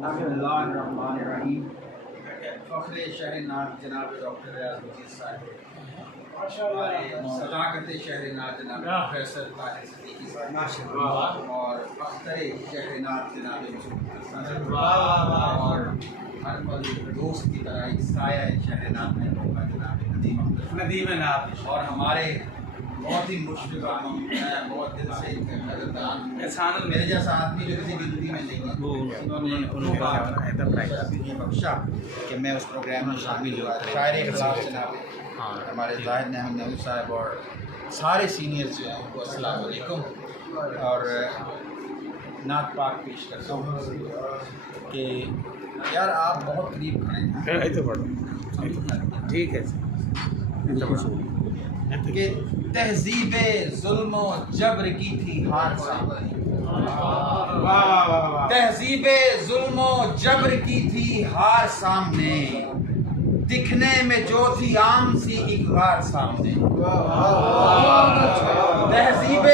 बिस्मिल्लाहिर्रहमानिर्रहीम। फ़ख्रे शहरनाथ जनाब डॉक्टर साहब, हमारे सदाकत शहरनाथ जनाब प्रोफेसर ताहिर सिद्दीकी साहब और अख्तरे शहरनाथ जनाब और हर पल दोस्त की तरह एक साया शहरनाथ में होगा जनाब नदीम और हमारे बहुत ही मुश्किल बहुत दिल से एहसान मेरे जैसा आदमी जो किसी गिनती में नहीं है उन्होंने बख्शा कि मैं उस प्रोग्राम में शामिल हुआ। शायर इखलास जनाब हमारे जाहिद नहमद साहब और सारे सीनियर्स जो हैं उनको अस्सलाम वालेकुम और नात पाक पेश करता हूँ कि यार आप बहुत करीब खड़े ठीक है कि तहज़ीब जुल्म जबर की थी हार सामने, तहज़ीब जुल्म जबर की थी हार सामने, दिखने में जो थी आम सी इकरार सामने। तहज़ीब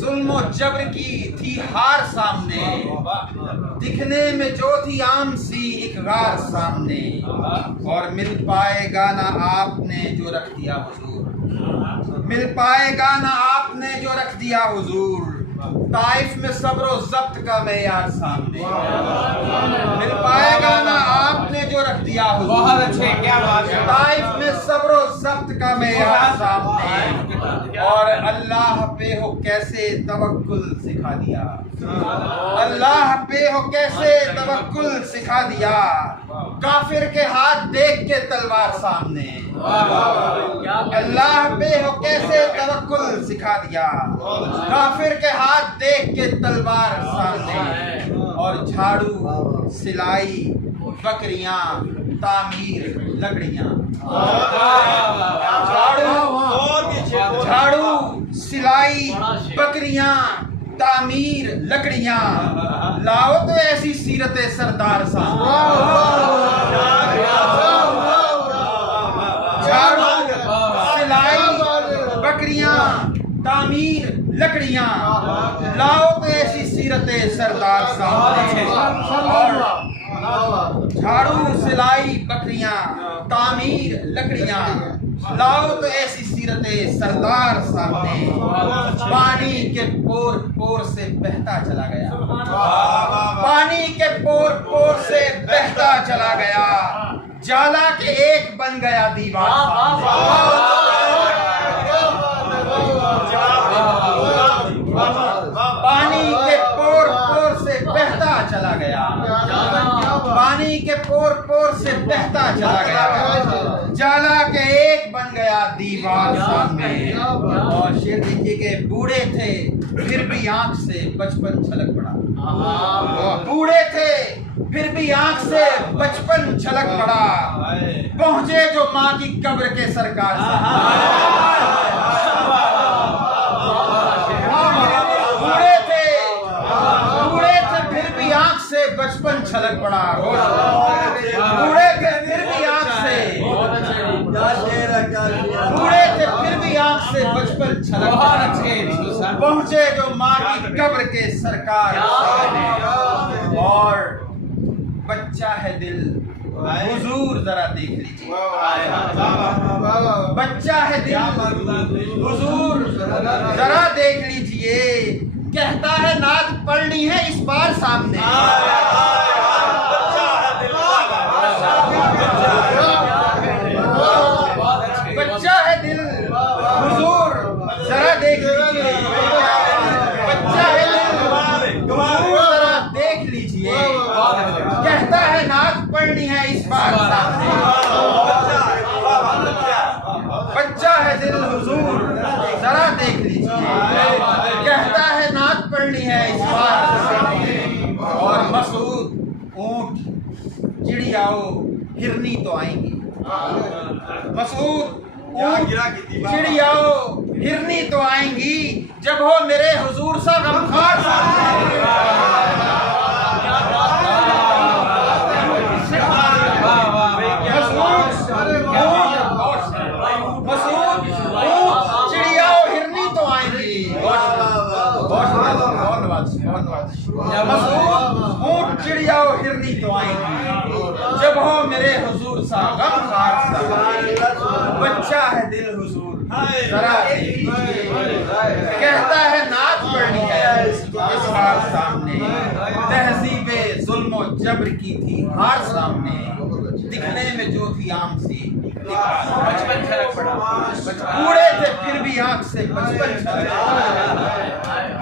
जुल्म जबर की थी हार सामने, दिखने में जो थी आम सी इकरार सामने, और मिल पाएगा ना आपने जो रख दिया हुजूर, मिल पाएगा ना आपने जो रख दिया हुजूर, ताइफ में सब्र व ज़ब्त का मेयार सामने। मिल पाएगा ना आपने जो रख दिया हुजूर, बहुत अच्छे, क्या बात है, ताइफ में सब्र व ज़ब्त का मेयार सामने, और अल्लाह पे हो कैसे तवक्कुल सिखा दिया, अल्लाह पे हो कैसे तवक्कुल सिखा दिया, काफिर के हाथ देख के तलवार सामने, अल्लाह पे हो कैसे तवक्कुल सिखा दिया, काफिर के हाथ देख के तलवार सामने, और झाड़ू सिलाई बकरियां तामीर लकड़ियां, झाड़ू सिलाई बकरियां तामीर लकड़ियां, लाओ तो ऐसी सीरत सरदार सामने, झाड़ू सिलाई बकरियां तामीर लकड़ियां, लाओ तो ऐसी सीरत सरदार सामने, और झाड़ू सिलाई बकरियां तामीर लकड़ियां, लाओ तो ऐसी सीरत सरदार सामने, पानी के पोर पोर से बहता चला गया, पानी के पोर पोर से बहता चला गया, जाला के एक बन गया दीवार, पानी के पोर पोर से बहता चला गया, पानी के पोर पोर से बहता चला गया, जाला के एक बन गया दीवार सामने, और शेर देखिए के बूढ़े थे फिर भी आंख से बचपन छलक पड़ा, बूढ़े थे फिर भी आंख से बचपन छलक पड़ा, पहुंचे जो माँ की कब्र के सरकार बचपन छलक पड़ा, बूढ़े थे फिर भी आंख से, बूढ़े थे फिर भी आंख से बचपन छलक पड़ा, पहुंचे जो माँ की कब्र के सरकार, और बच्चा है दिल हुजूर जरा देख लीजिए, बच्चा है दिल हुजूर जरा देख लीजिए, कहता है नात पढ़नी है इस बार सामने, बच्चा है दिल हुजूर जरा देख लीजिए, बच्चा है दिल हुजूर जरा देख लीजिए, कहता है नात पढ़नी है इस बार सामने, बच्चा है दिल हुजूर जरा देख लीजिए, कहता है नात पढ़नी है इस बार, और मसूद ऊंट चिड़ियाओ हिरनी तो आएंगी, मसूद ऊंट चिड़ियाओ हिरनी तो आएंगी, जब हो मेरे हुजूर सा गमखार सामने, ऊंट चिड़िया हिरनी ही तो आएंगी जब हो मेरे हुजूर सा गमखार सा। बच्चा है दिल हुजूर जरा देखिए, कहता है नाच पढ़नी है इस हार सामने। तहजीबे जुल्म जबर की थी हार सामने, दिखने में जो थी आम सी बचपन छलक पड़ा। बूढ़े थे फिर भी आंख से बचपन छलक,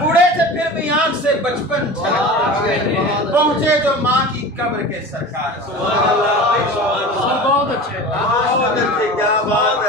बूढ़े थे फिर भी आंख से बचपन छलक। पहुंचे जो माँ की कब्र के सरकार। बहुत अच्छे, क्या बात है।